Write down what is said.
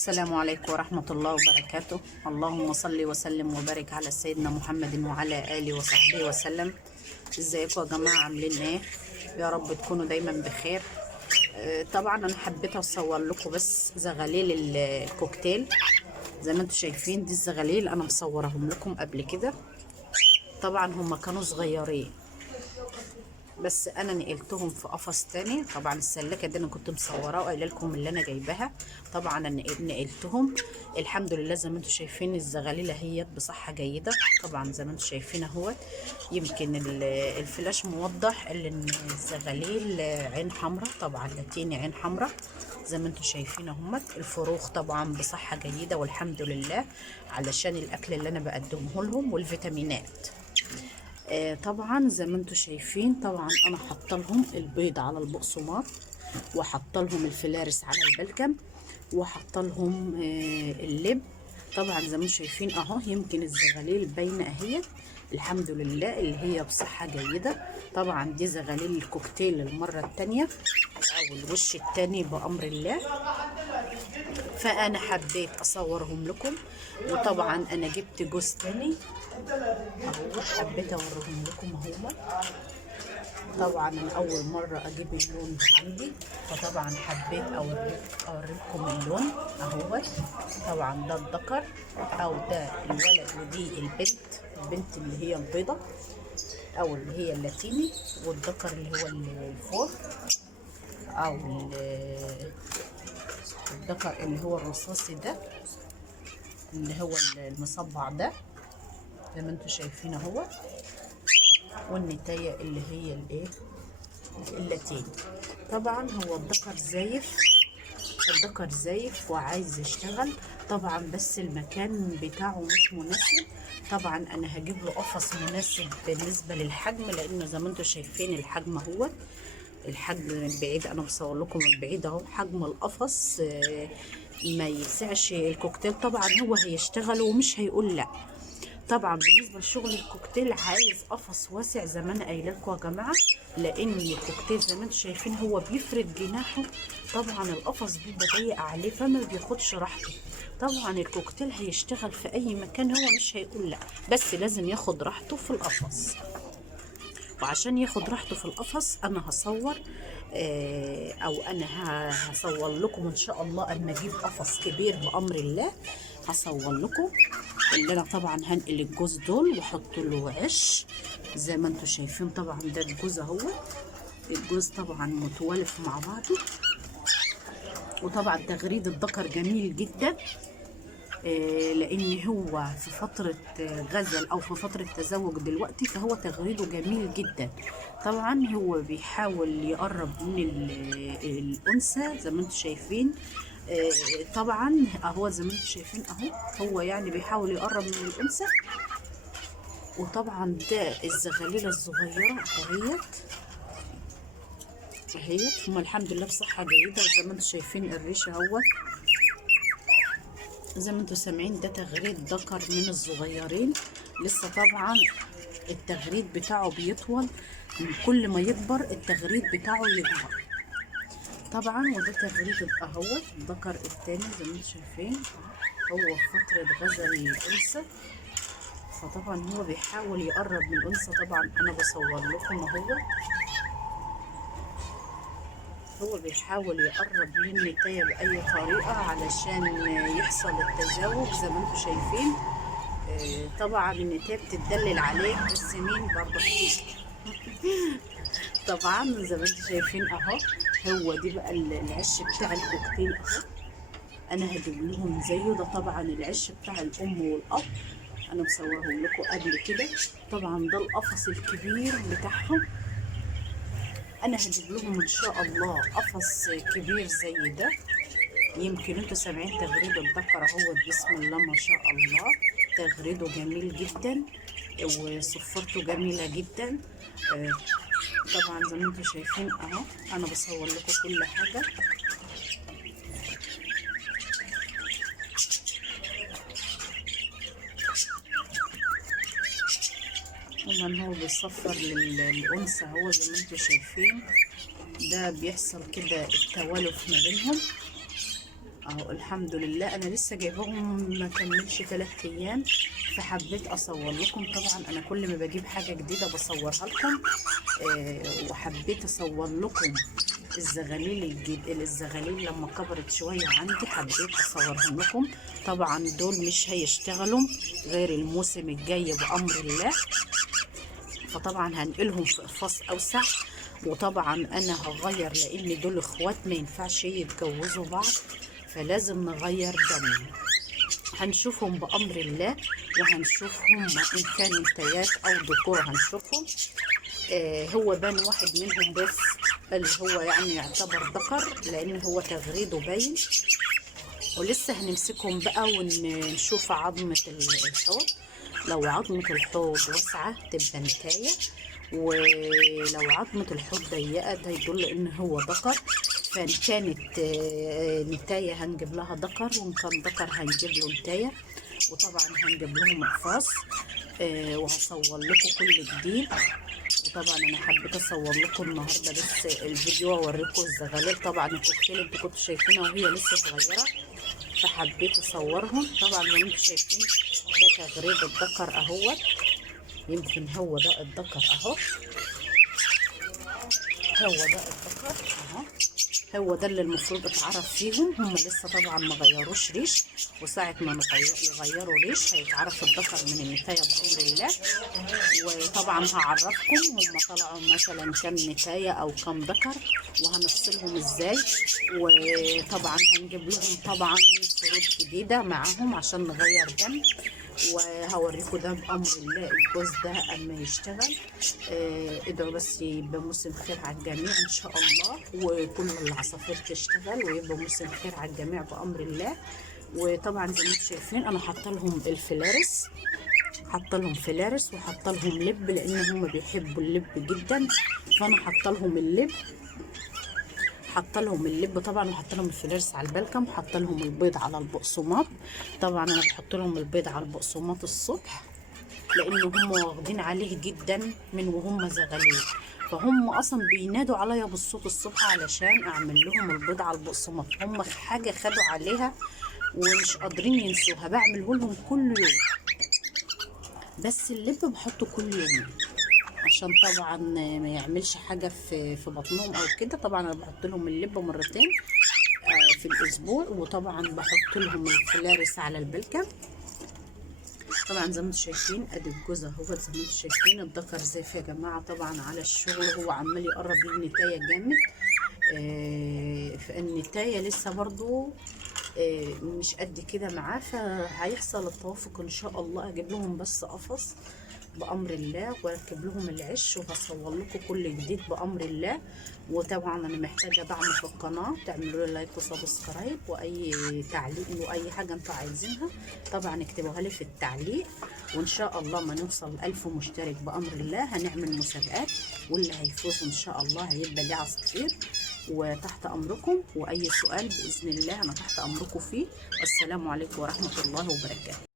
السلام عليكم ورحمة الله وبركاته. اللهم صل وسلم وبارك على سيدنا محمد وعلى آله وصحبه وسلم. ازيكم يا جماعة، عاملين ايه؟ يا رب تكونوا دايما بخير. طبعا انا حبيت اصور لكم بس زغاليل الكوكتيل. زي ما انتم شايفين دي الزغاليل انا مصورهم لكم قبل كده. طبعا هم كانوا صغيرين بس انا نقلتهم في قفص تاني. طبعا السلاكه دي انا كنت مصوراه وقايله لكم اللي انا جايباها. طبعا انا نقلتهم الحمد لله. زي ما انتم شايفين الزغاليله هي بصحه جيده. طبعا زي ما انتم شايفين اهوت، يمكن الفلاش موضح ان الزغاليل عين حمراء، طبعا لاتيني عين حمراء زي ما انتم شايفين اهمت. الفروخ طبعا بصحه جيده والحمد لله، علشان الاكل اللي انا بقدمه لهم والفيتامينات. طبعا زي ما انتم شايفين، طبعا انا حاطه لهم البيض على البقسماط، وحاطه لهم الفلارس على البلكم، وحاطه لهم اللب. طبعا زي ما انتم شايفين اهو، يمكن الزغاليل باينه اهي الحمد لله اللي هي بصحه جيده. طبعا دي زغاليل الكوكتيل المره الثانيه او الوش الثاني بامر الله، فانا حبيت اصورهم لكم. وطبعا انا جبت جوز تاني اهو، حبيت اوريهم لكم اهو. طبعا انا اول مره اجيب اللون ده عندي، فطبعا حبيت اوريكم اللون اهو. طبعا ده الذكر او ده الولد، ودي البنت اللي هي البيضه او اللي هي اللاتيني، والذكر اللي هو الفور او الذكر اللي هو الرصاصي ده اللي هو المصبع ده زي ما انتم شايفين اهو. والنتايه اللي هي الايه اللاتيني. طبعا هو الذكر زايف وعايز يشتغل طبعا، بس المكان بتاعه مش مناسب. طبعا انا هجيب له قفص مناسب بالنسبه للحجم، لانه زي ما انتم شايفين الحجم اهو. الحجم من بعيد انا بصور لكم من بعيد اهو، حجم القفص ما يسعش الكوكتيل. طبعا هو هيشتغل ومش هيقول لا. طبعا بالنسبه لشغل الكوكتيل عايز قفص واسع زي ما انا قايله لكم يا جماعه، لان الكوكتيل زي ما انتم شايفين هو بيفرد جناحه. طبعا القفص بيبقى ضيق عليه فما بياخدش راحته. طبعا الكوكتيل هيشتغل في اي مكان، هو مش هيقول لا، بس لازم ياخد راحته في القفص. وعشان ياخد راحته في القفص انا هصور او انا هصور لكم ان شاء الله اما اجيب قفص كبير بامر الله. هصور لكم اللي انا طبعا هنقل الجوز دول واحط له عش زي ما انتم شايفين. طبعا ده الجوز اهو، الجوز طبعا متوالف مع بعضه. وطبعا تغريد الذكر جميل جدا، لان هو في فتره غزل او في فتره تزوج دلوقتي، فهو تغريده جميل جدا. طبعا هو بيحاول يقرب من الانثى زي ما انتم شايفين. طبعا اهو زي ما انتم شايفين اهو، هو يعني بيحاول يقرب من الانثى. وطبعا ده الزغاليله الصغيره اهيت هما الحمد لله بصحه جيده. وزي ما انتم شايفين الريشه اهو، زي ما انتم سامعين ده تغريد ذكر من الصغيرين لسه. طبعا التغريد بتاعه بيطول، من كل ما يكبر التغريد بتاعه يكبر. طبعا وده تغريد اهو الذكر التاني زي ما انتم شايفين، هو في فترة غزل الأنثى، فطبعا هو بيحاول يقرب من الأنثى. طبعا أنا بصور لكم اهو، هو بيحاول يقرب من النتاية بأي طريقة علشان يحصل التزاوج زي ما انتم شايفين. طبعا النتاية بتدلل عليه بس مين برضه فيه. طبعا زي ما انتم شايفين اهو، هو دي بقى العش بتاع الكوكتيل اهو. انا هجيب لهم زيه ده. طبعا العش بتاع الام والاب انا مصورهم لكم قبل كده. طبعا ده القفص الكبير بتاعهم. انا هجيب لهم ان شاء الله قفص كبير زي ده. يمكن انتوا سامعين تغريد الذكر اهو، بسم الله ما شاء الله، تغريده جميل جدا وصفرته جميله جدا. طبعا زي ما انتوا شايفين اهو، انا بصور لكم كل حاجه. طبعا هو بيصفر للانثى اهو زي ما انتوا شايفين، ده بيحصل كده التوالف ما بينهم اهو الحمد لله. انا لسه جايباهم ما كملش 3 ايام، فحبيت اصور لكم. طبعا انا كل ما بجيب حاجه جديده بصورها لكم. وحبيت اصور لكم الزغاليل لما كبرت شويه عندي حبيت اصورهم لكم. طبعا دول مش هيشتغلوا غير الموسم الجاي بامر الله، فطبعا هنقلهم في قفص اوسع. وطبعا انا هغير لان دول اخوات ما ينفعش يتجوزوا بعض، فلازم نغير دم. هنشوفهم بامر الله، وهنشوفهم ان كانوا نتايات او ذكور هنشوفهم. هو بان واحد منهم بس اللي هو يعني يعتبر ذكر، لان هو تغريده باين. ولسه هنمسكهم بقى ونشوف عظمة الحوض. لو عظمة الحوض واسعة تبقى نتاية، ولو عظمة الحوض ضيقة ده يدل ان هو ذكر. فان كانت نتاية هنجيب لها ذكر، وان كان ذكر هنجيب له نتاية. وطبعا هنجيب لهم اقفاص. وهصور لكم كل جديد. وطبعا انا حبيت اصور لكم النهارده بس الفيديو واوريكم الزغاليل. طبعا الكوكتيل انتوا كنتوا شايفينها وهي لسه صغيره، فحبيت اصورهم. طبعا زي ما انتم شايفين ده تغريد الذكر اهوت، يمكن هو ده الذكر اهو، هو ده الذكر اهو، هو ده اللي المفروض اتعرف فيهم. هم لسه طبعا ما غيروش ريش، وساعة ما يغيروا ريش هيتعرف الذكر من النتاية بأمر الله. وطبعا هعرفكم هم طلعوا مثلا كم نتاية او كم ذكر، وهنفصلهم ازاي. وطبعا هنجيب لهم طبعا فروض جديدة معاهم عشان نغير دم. وهوريكم ده بأمر الله الجوز ده اما يشتغل. ادعوا بس يبقى موسم خير على الجميع ان شاء الله، وكل العصافير تشتغل ويبقى موسم خير على الجميع بأمر الله. وطبعا زي ما انتم شايفين انا حاطه لهم الفلارس، حاطه لهم فلارس وحاطه لهم لب، لان هم بيحبوا اللب جدا. فانا حاطه لهم اللب، حاطه لهم اللب طبعا، وحاطه لهم الفلارس على البلكم، وحاطه لهم البيض على البقسماط. طبعا انا بحط لهم البيض على البقسماط الصبح، لان هم واخدين عليه جدا من وهم زغاليل. فهم اصلا بينادوا عليا بالصوت الصبح علشان اعمل لهم البيض على البقسماط. هم حاجه خدوا عليها ومش قادرين ينسوها، بعمله لهم كل يوم. بس اللب بحطه كل يوم عشان طبعا ما يعملش حاجه في بطنهم او كده. طبعا انا بحط لهم اللب مرتين في الاسبوع. وطبعا بحط لهم الفلارس على البلكه. طبعا زي ما انتم شايفين ادي الجوز اهو، زي ما انتم شايفين الذكر زيف يا جماعه طبعا على الشغل، هو عمال يقرب للنتايه جامد. فالنتايه لسه برضو مش قد كده معاه، فهيحصل التوافق ان شاء الله. اجيب لهم بس قفص بامر الله، واركب لهم العش، وهصور لكم كل جديد بامر الله. وطبعا انا محتاجه دعم في القناه، تعملوا لي لايك وسبسكرايب، واي تعليق واي حاجه انتوا عايزينها طبعا اكتبوها لي في التعليق. وان شاء الله ما نوصل 1000 مشترك بامر الله هنعمل مسابقات، واللي هيفوز ان شاء الله هيبقى ليه عصافير. وتحت امركم، واي سؤال باذن الله انا تحت امركم فيه. والسلام عليكم ورحمه الله وبركاته.